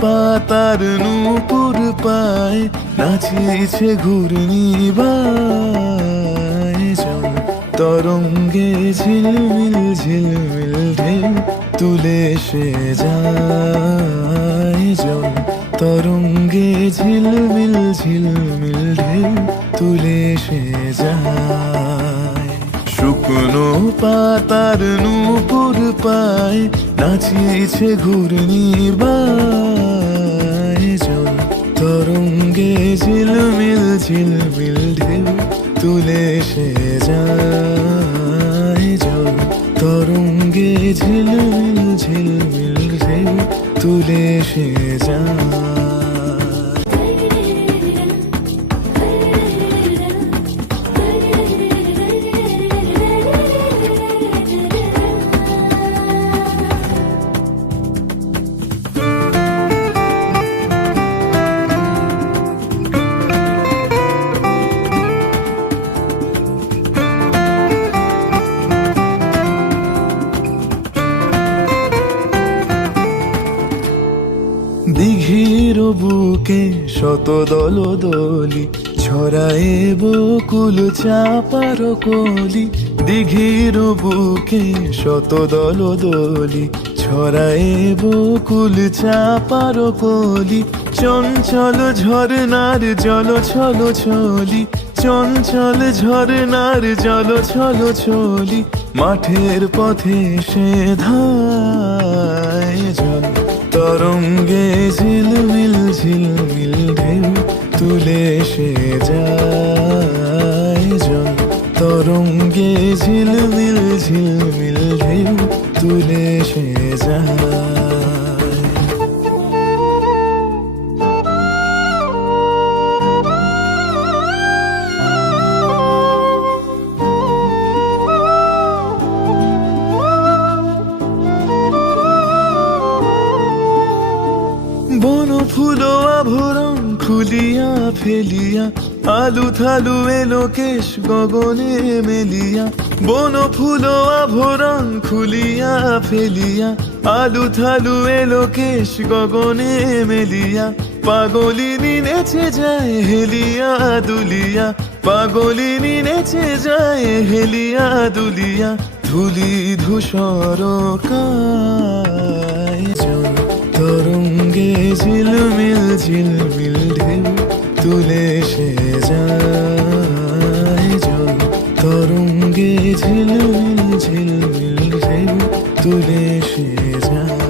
পাতার নূপুর পায়, নাচিয়েছে ঘূর্ণি জল তরঙ্গে ঝিলমিল ঝিলমিল ঢেউ তুলে সে যায়। তরঙ্গে ঝিলমিল ঝিলমিল ঢেউ তুলে সে যায়। শুকনো পাতার নূপুর পায় নাচিছে ঘূর্ণির বায়জন তরঙ্গে ঝিলমিল ঝিলমিল ঢেউ তুলে সে যায় জল তরঙ্গে ঝিলমিল ঝিলমিল ঢেউ তুলে সে যায়। বুকে শত দল দলি ছড়ায়ে বকুল চাপার কলি। দিঘির বুকে শত দল দলি ছড়ায়ে বকুল চাপার কলি। চঞ্চল ঝরনার জল ছল ছলি, চঞ্চল ঝরনার জল ছল ছলি। মাঠের পথে সে ধায় তুলে সে যায় তরঙ্গে ঝিলমিল ঝিলমিল ঢেউ তুলে সে যায়। বন ফুল আভরণ খুলিয়া ফেলিয়া, আলু থালু এলো কেশ গগনে মেলিয়া। বন ফুল আভরণ খুলিয়া ফেলিয়া, আলু থালু এলো কেশ গগনে মেলিয়া। পাগলিনী নেচে যায় হেলিয়া দুলিয়া পাগলিনী নেচে যায় হেলিয়া দুলিয়া। ধুলি ধূসর তরঙ্গে ঝিলমিল ঝিলমিল ঢেউ তুলে সে যায় জল। তরঙ্গে ঝিলমিল ঝিলমিল ঢেউ তুলে সে যায়।